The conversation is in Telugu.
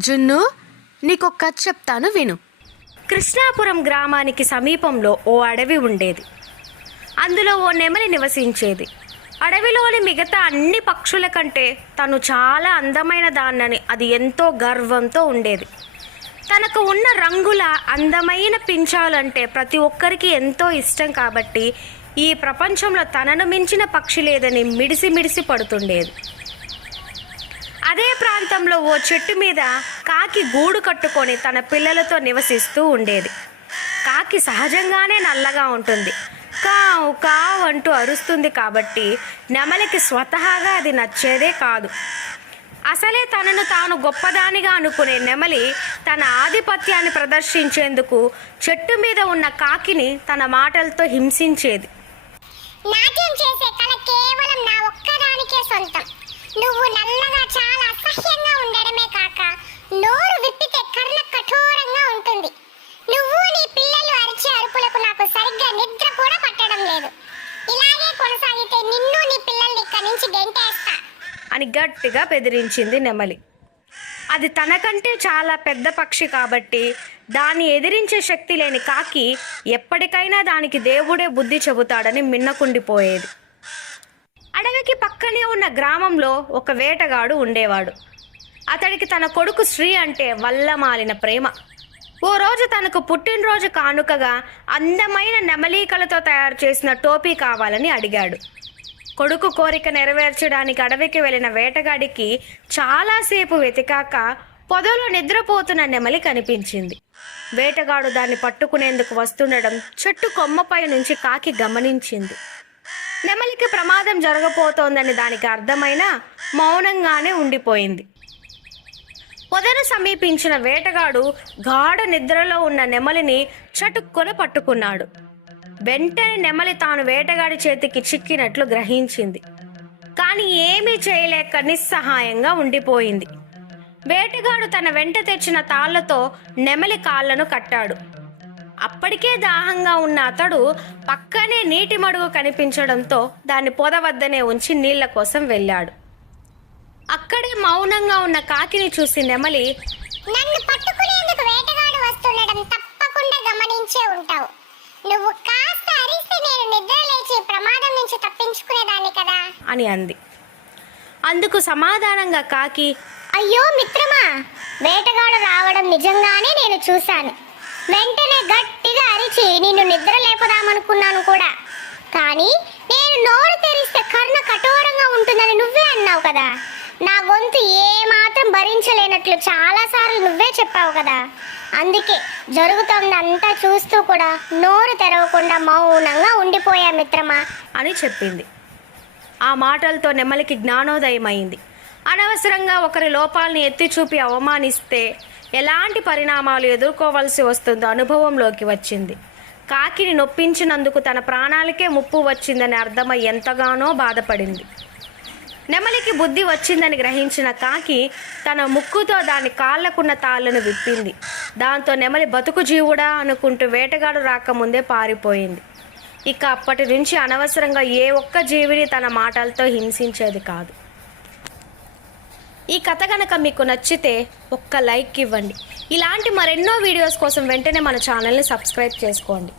జున్ను నీకొక కథ చెప్తాను విను. కృష్ణాపురం గ్రామానికి సమీపంలో ఓ అడవి ఉండేది. అందులో ఓ నెమలి నివసించేది. అడవిలోని మిగతా అన్ని పక్షుల కంటే తను చాలా అందమైన దాన్నని అది ఎంతో గర్వంతో ఉండేది. తనకు ఉన్న రంగుల అందమైన పించాలంటే ప్రతి ఒక్కరికి ఎంతో ఇష్టం కాబట్టి ఈ ప్రపంచంలో తనను మించిన పక్షి లేదని మిడిసి మిడిసి పడుతుండేది. అదే ప్రాంతంలో ఓ చెట్టు మీద కాకి గూడు కట్టుకొని తన పిల్లలతో నివసిస్తూ ఉండేది. కాకి సహజంగానే నల్లగా ఉంటుంది. కావు కావు అంటూ అరుస్తుంది కాబట్టి నెమలికి స్వతహాగా అది నచ్చేదే కాదు. అసలే తనను తాను గొప్పదానిగా అనుకునే నెమలి తన ఆధిపత్యాన్ని ప్రదర్శించేందుకు చెట్టు మీద ఉన్న కాకిని తన మాటలతో హింసించేది. నాట్యం చేసే కళ కేవలం నా ఒక్కదానికే సొంతం. నువ్వు నల్లగా చాలా అసహ్యంగా ఉండడమే కాక నోరు విప్పితే కర్ణ కఠోరంగా ఉంటుంది నువ్వు నీ పిల్లలు అరిచే అరుపులకు నాకు సరిగ్గా నిద్ర కూడా పట్టడం లేదు. ఇలాగే కొనసాగితే నిన్ను నీ పిల్లల్ని ఇక్కడి నుంచి గెంటేస్తా. అని గట్టిగా బెదిరించింది నెమలి. అది తనకంటే చాలా పెద్ద పక్షి కాబట్టి దాన్ని ఎదిరించే శక్తి లేని కాకి ఎప్పటికైనా దానికి దేవుడే బుద్ధి చెబుతాడని మిన్నకుండిపోయేది. అడవికి పక్కనే ఉన్న గ్రామంలో ఒక వేటగాడు ఉండేవాడు. అతడికి తన కొడుకు శ్రీ అంటే వల్లమాలిన ప్రేమ. ఓ రోజు తనకు పుట్టినరోజు కానుకగా అందమైన నెమలీకలతో తయారు చేసిన టోపీ కావాలని అడిగాడు. కొడుకు కోరిక నెరవేర్చడానికి అడవికి వెళ్ళిన వేటగాడికి చాలాసేపు వెతికాక పొదలో నిద్రపోతున్న నెమలి కనిపించింది. వేటగాడు దాన్ని పట్టుకునేందుకు వస్తుండడం చెట్టు కొమ్మపై నుంచి కాకి గమనించింది. నెమలికి ప్రమాదం జరగబోతోందని దానికి అర్థమైనా మౌనంగానే ఉండిపోయింది. పొదను సమీపించిన వేటగాడు గాఢ నిద్రలో ఉన్న నెమలిని చటుక్కున పట్టుకున్నాడు. వెంటనే నెమలి తాను వేటగాడి చేతికి చిక్కినట్లు గ్రహించింది. కానీ ఏమీ చేయలేక నిస్సహాయంగా ఉండిపోయింది. వేటగాడు తన వెంట తెచ్చిన తాళ్ళతో నెమలి కాళ్ళను కట్టాడు. అప్పటికే దాహంగా ఉన్న అతడు పక్కనే నీటి మడుగు కనిపించడంతో దాన్ని పొద వద్దనే ఉంచి నీళ్ళ కోసం వెళ్ళాడు. అక్కడే మౌనంగా ఉన్న కాకిని చూసి నెమలి నన్ను పట్టుకునేందుకు వేటగాడు వస్తుండడం తప్పకుండా గమనించే ఉంటావు. నువ్వు కాస్త అరిస్తే నేను నిద్ర లేచి ప్రమాదం నుంచి తప్పించుకునేదాన్ని కదా? అని అంది. అందుకు సమాధానంగా కాకి అయ్యో మిత్రమా వేటగాడు రావడం నిజంగానే నేను చూశాను. వెంటనే గట్టిగా అరిచి నిన్ను నిద్ర లేపదామనుకున్నాను కూడా. కానీ నేను నోరు తెరిస్తే కర్ణ కఠోరంగా ఉంటుందని నువ్వే అన్నావు కదా. నా గొంతు ఏ మాత్రం భరించలేనట్లు చాలాసార్లు నువ్వే చెప్పావు కదా. అందుకే జరుగుతోందంతా చూస్తూ కూడా నోరు తెరవకుండా మౌనంగా ఉండిపోయా మిత్రమా? అని చెప్పింది. ఆ మాటలతో నెమలికి జ్ఞానోదయం అయింది అనవసరంగా ఒకరి లోపాలని ఎత్తి చూపి అవమానిస్తే ఎలాంటి పరిణామాలు ఎదుర్కోవాల్సి వస్తుందో అనుభవంలోకి వచ్చింది. కాకిని నొప్పించినందుకు తన ప్రాణాలకే ముప్పు వచ్చిందని అర్థమై ఎంతగానో బాధపడింది. నెమలికి బుద్ధి వచ్చిందని గ్రహించిన కాకి తన ముక్కుతో దాని కాళ్ళకున్న తాళ్ళను విప్పింది. దాంతో నెమలి బతుకు జీవుడా అనుకుంటూ వేటగాడు రాకముందే పారిపోయింది. ఇక అప్పటి నుంచి అనవసరంగా ఏ ఒక్క జీవిని తన మాటలతో హింసించేది కాదు. ఈ కథ కనుక మీకు నచ్చితే ఒక్క లైక్ ఇవ్వండి. ఇలాంటి మరెన్నో వీడియోస్ కోసం వెంటనే మన ఛానల్ని సబ్స్క్రైబ్ చేసుకోండి.